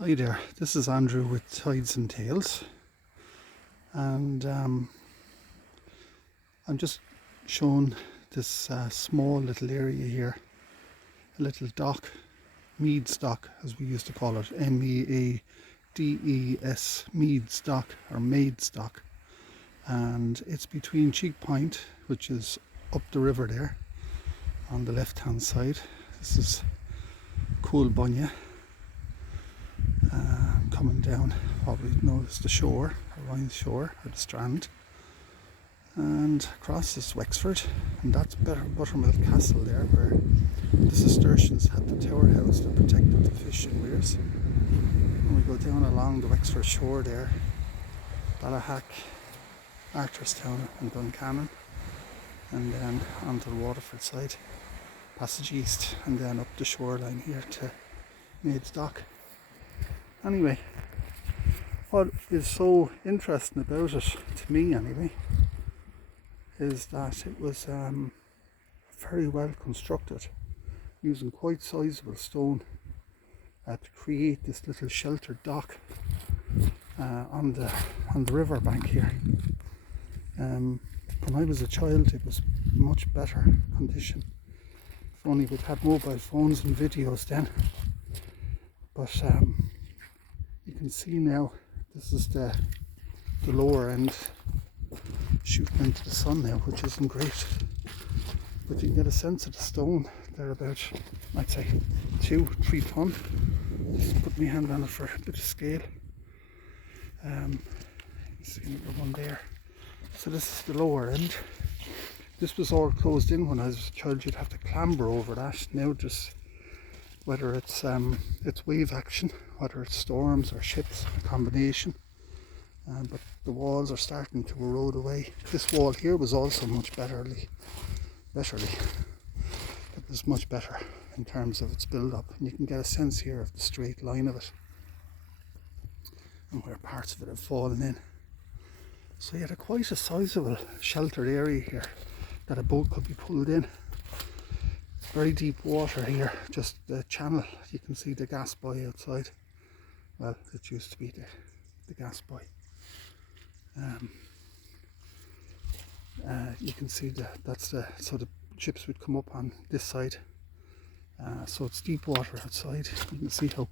Hi there, this is Andrew with Tides and Tales, and I'm just showing this small little area here, a little dock, Meades Dock as we used to call it, Meades, Meades Dock or Meades Dock, and it's between Cheek Point, which is up the river there on the left hand side. This is quay coming down, probably notice the shore, Orion's shore, or the strand, and across is Wexford, and that's Buttermilk Castle there, where the Cistercians had the tower house that protected the fishing weirs. And we go down along the Wexford shore there, Ballahack, Arthurstown and Duncannon, and then onto the Waterford side, Passage East, and then up the shoreline here to Meades Dock. Anyway, what is so interesting about it, to me anyway, is that it was very well constructed, using quite sizable stone to create this little sheltered dock on the river bank here. When I was a child, it was much better condition. If only we'd had mobile phones and videos then. But you can see now, this is the lower end shooting into the sun now, which isn't great. But you can get a sense of the stone. They're about, I'd say, 2-3 ton. Just put my hand on it for a bit of scale. You can see another one there. So this is the lower end. This was all closed in when I was a child. You'd have to clamber over that. Now just, whether it's wave action, whether it's storms or ships, a combination. But the walls are starting to erode away. This wall here was also much betterly. It was much better in terms of its build-up, and you can get a sense here of the straight line of it and where parts of it have fallen in. So you had quite a sizable sheltered area here that a boat could be pulled in. It's very deep water here, just the channel. You can see the gas buoy outside. Well, it used to be the gas buoy. You can see so the ships would come up on this side. So it's deep water outside. You can see how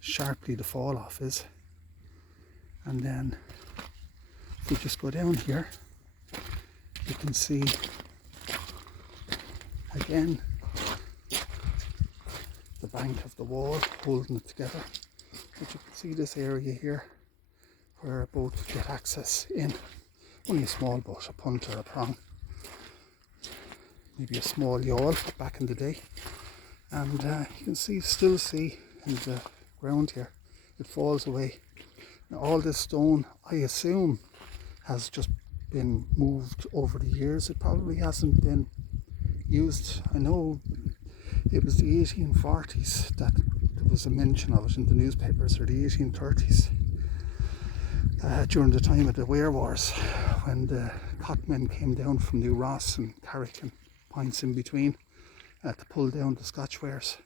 sharply the fall off is. And then if we just go down here, you can see again the bank of the wall holding it together. But you can see this area here where a boat could get access in. Only a small boat, a punt or a prong, maybe a small yawl back in the day. And you can still see in the ground here, it falls away. Now all this stone, I assume, has just been moved over the years. It probably hasn't been used. I know it was the 1840s that there was a mention of it in the newspapers, or the 1830s. During the time of the Ware Wars, when the cotmen came down from New Ross and Carrick and points in between to pull down the Scotch wares,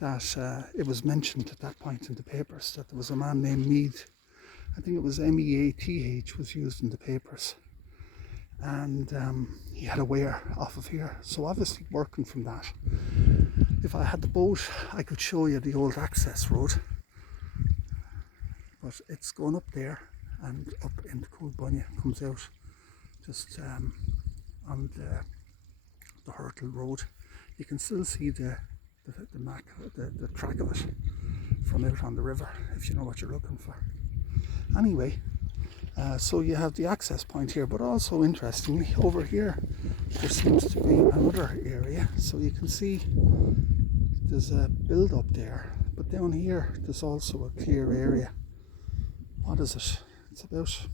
that it was mentioned at that point in the papers that there was a man named Meade, I think it was Meath was used in the papers, and he had a ware off of here. So obviously working from that, if I had the boat I could show you the old access road, but it's going up there and up into Coolbunny, comes out just on the Hurtle Road. You can still see the track of it from out on the river, if you know what you're looking for. Anyway, so you have the access point here, but also interestingly over here there seems to be another area. So you can see there's a build up there, but down here there's also a clear area. What is it? It's about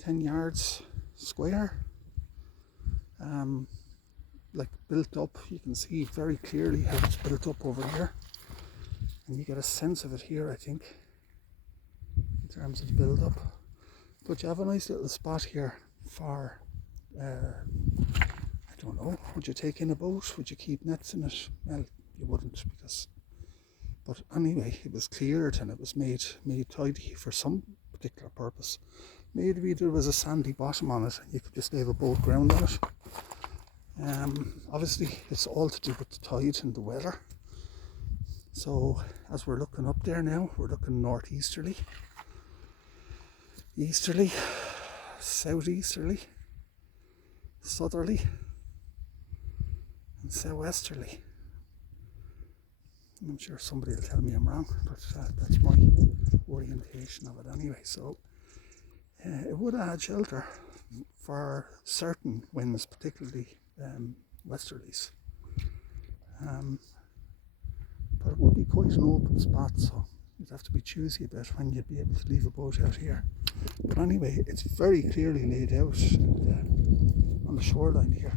10 yards square, like built up. You can see very clearly how it's built up over here, and you get a sense of it here, I think, in terms of the build up. But you have a nice little spot here for I don't know, would you take in a boat? Would you keep nets in it? Well, you wouldn't, because But anyway, it was cleared and it was made tidy for some particular purpose. Maybe there was a sandy bottom on it and you could just leave a boat ground on it. Obviously it's all to do with the tide and the weather. So as we're looking up there now, we're looking northeasterly, easterly, southeasterly, southerly and southwesterly. I'm sure somebody will tell me I'm wrong, but that's my orientation of it anyway. So it would have had shelter for certain winds, particularly westerlies. But it would be quite an open spot, so you'd have to be choosy about when you'd be able to leave a boat out here. But anyway, it's very clearly laid out on the shoreline here.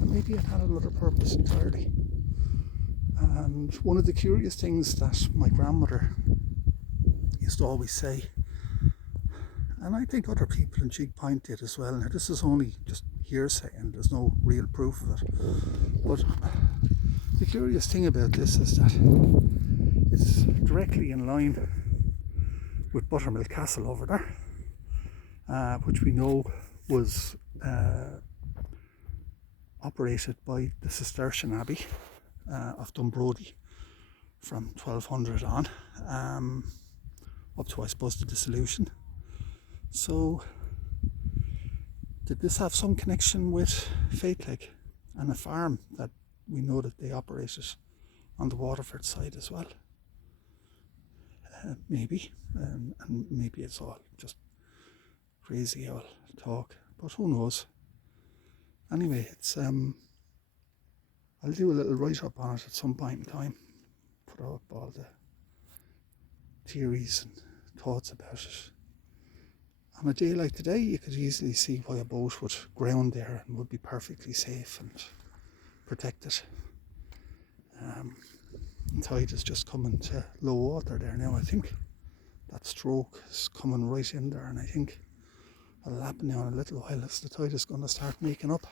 And maybe it had another purpose entirely. And one of the curious things that my grandmother used to always say, and I think other people in Cheek Point did as well, now this is only just hearsay and there's no real proof of it, but the curious thing about this is that it's directly in line with Buttermilk Castle over there, which we know was operated by the Cistercian Abbey of Dunbrody from 1200 on, up to, I suppose, the dissolution. So did this have some connection with Faithlake and a farm that we know that they operated on the Waterford side as well? Maybe, and maybe it's all just crazy old talk, but who knows. Anyway, it's I'll do a little write-up on it at some point in time, put up all the theories and thoughts about it. On a day like today, you could easily see why a boat would ground there and would be perfectly safe and protected. The tide is just coming to low water there now, I think. That stroke is coming right in there, and I think it'll happen now in a little while as the tide is going to start making up.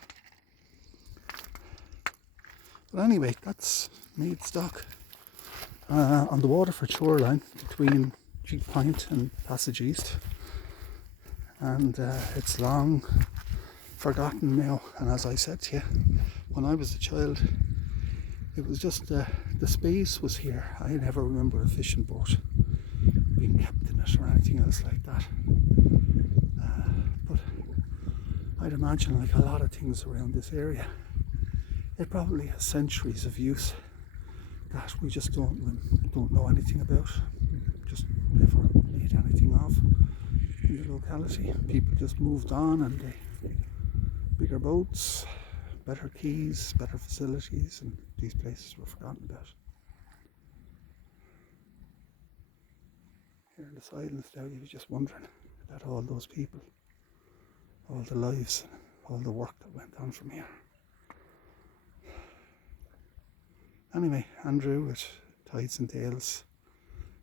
But anyway, that's Meades Dock on the Waterford shoreline between Cheek Point and Passage East. And it's long forgotten now, and as I said to you, when I was a child, it was just the space was here. I never remember a fishing boat being kept in it or anything else like that. But I'd imagine, like a lot of things around this area, it probably has centuries of use that we just don't know anything about, just never made anything of in the locality. People just moved on, and they bigger boats, better quays, better facilities, and these places were forgotten about. Here in the silence there, you're just wondering about all those people, all the lives, all the work that went on from here. Anyway, Andrew at Tides and Tales,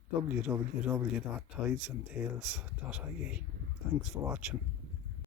www.tidesandtales.ie. Thanks for watching.